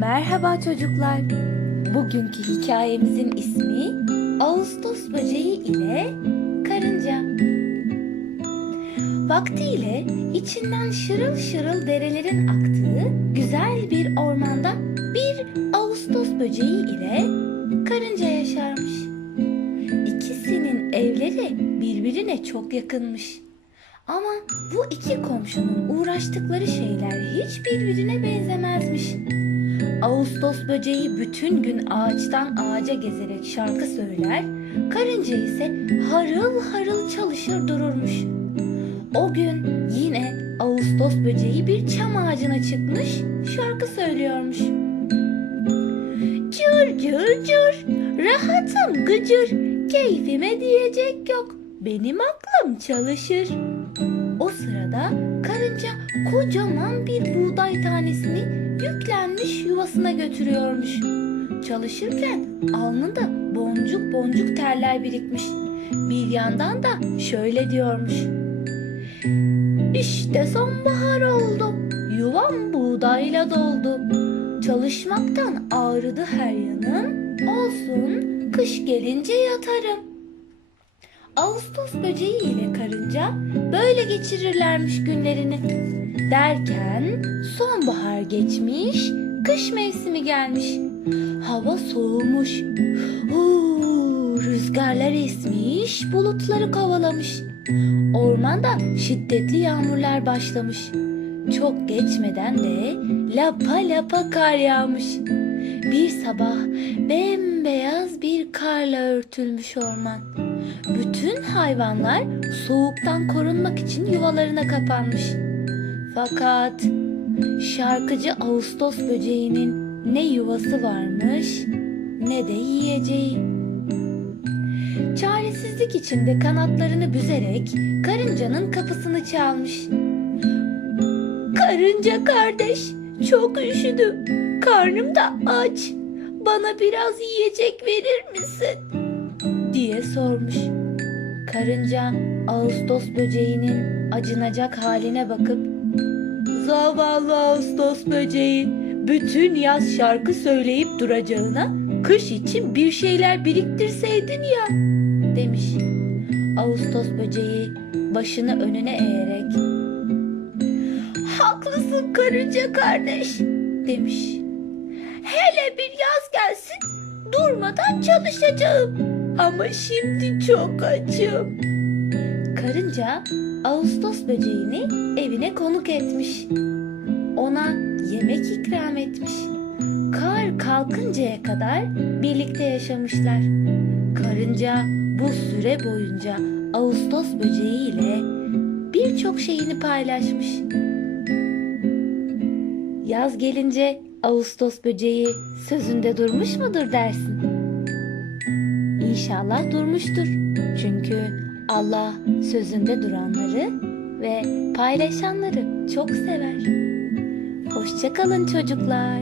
Merhaba çocuklar. Bugünkü hikayemizin ismi Ağustos böceği ile karınca. Vaktiyle içinden şırıl şırıl derelerin aktığı güzel bir ormanda bir Ağustos böceği ile karınca yaşarmış. İkisinin evleri birbirine çok yakınmış. Ama bu iki komşunun uğraştıkları şeyler hiç birbirine benzemezmiş. Ağustos böceği bütün gün ağaçtan ağaca gezerek şarkı söyler, karınca ise harıl harıl çalışır dururmuş. O gün yine Ağustos böceği bir çam ağacına çıkmış, şarkı söylüyormuş. Cır cır cır, rahatım gıcır, keyfime diyecek yok, benim aklım çalışır. O sırada karınca kocaman bir buğday tanesini yüklenmiş yuvasına götürüyormuş. Çalışırken alnında boncuk boncuk terler birikmiş. Bir yandan da şöyle diyormuş. İşte sonbahar oldu. Yuvam buğdayla doldu. Çalışmaktan ağrıdı her yanım. Olsun kış gelince yatarım. Ağustos böceği ile karınca böyle geçirirlermiş günlerini. Derken sonbahar geçmiş, kış mevsimi gelmiş. Hava soğumuş. Huu, rüzgarlar esmiş, bulutları kovalamış. Ormanda şiddetli yağmurlar başlamış. Çok geçmeden de lapa lapa kar yağmış. Sabah bembeyaz bir karla örtülmüş orman. Bütün hayvanlar soğuktan korunmak için yuvalarına kapanmış. Fakat şarkıcı Ağustos böceğinin ne yuvası varmış ne de yiyeceği. Çaresizlik içinde kanatlarını büzerek karıncanın kapısını çalmış. Karınca kardeş, çok üşüdüm. Karnım da aç. Bana biraz yiyecek verir misin? diye sormuş. Karınca Ağustos böceğinin acınacak haline bakıp Zavallı Ağustos böceği bütün yaz şarkı söyleyip duracağına kış için bir şeyler biriktirseydin ya demiş. Ağustos böceği başını önüne eğerek Haklısın karınca kardeş demiş. Hele bir yaz durmadan çalışacağım. Ama şimdi çok açım. Karınca Ağustos böceğini evine konuk etmiş. Ona yemek ikram etmiş. Kar kalkıncaya kadar birlikte yaşamışlar. Karınca bu süre boyunca Ağustos böceğiyle birçok şeyini paylaşmış. Yaz gelince Ağustos böceği sözünde durmuş mudur dersin? İnşallah durmuştur. Çünkü Allah sözünde duranları ve paylaşanları çok sever. Hoşçakalın çocuklar.